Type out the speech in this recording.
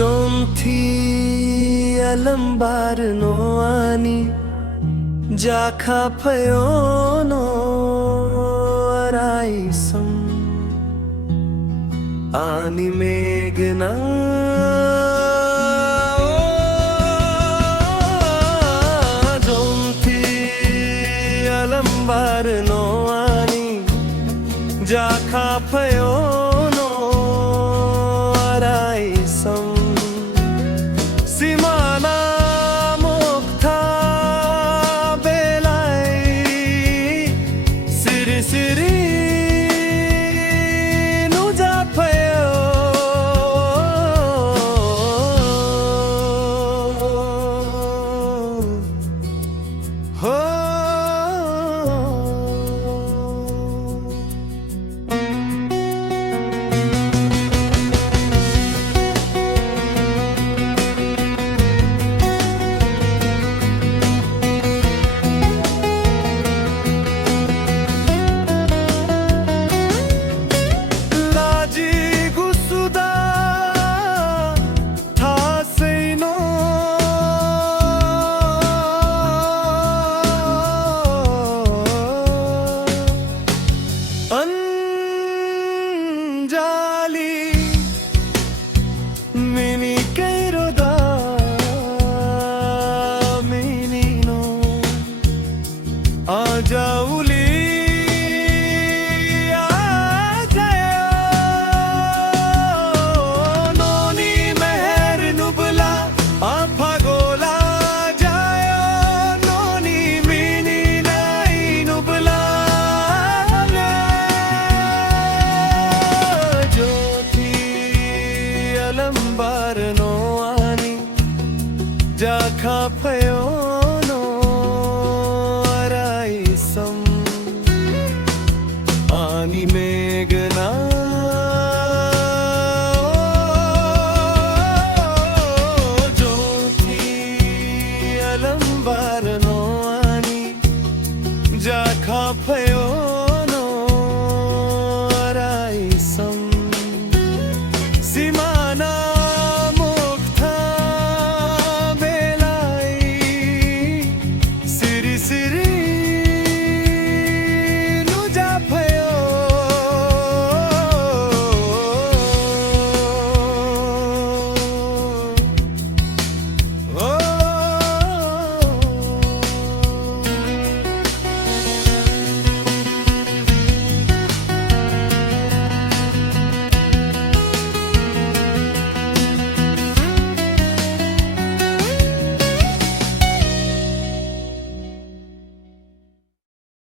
जोंथी अलंबार नो आनी जाखा फयो नो अराईसम आनी मेघना जोंथी अलंबार नो आनी जाखा फयो नो अराईसम सीमाना मोक्था बेलाई सिरी सिरी नुजा फयो हो Mini Kairoda Menino Ajauli Ajayo Noni Meher Nubla Apagola Jayo Noni Mini Nai Nubla Jyoti Alambar no ani Jakha Payo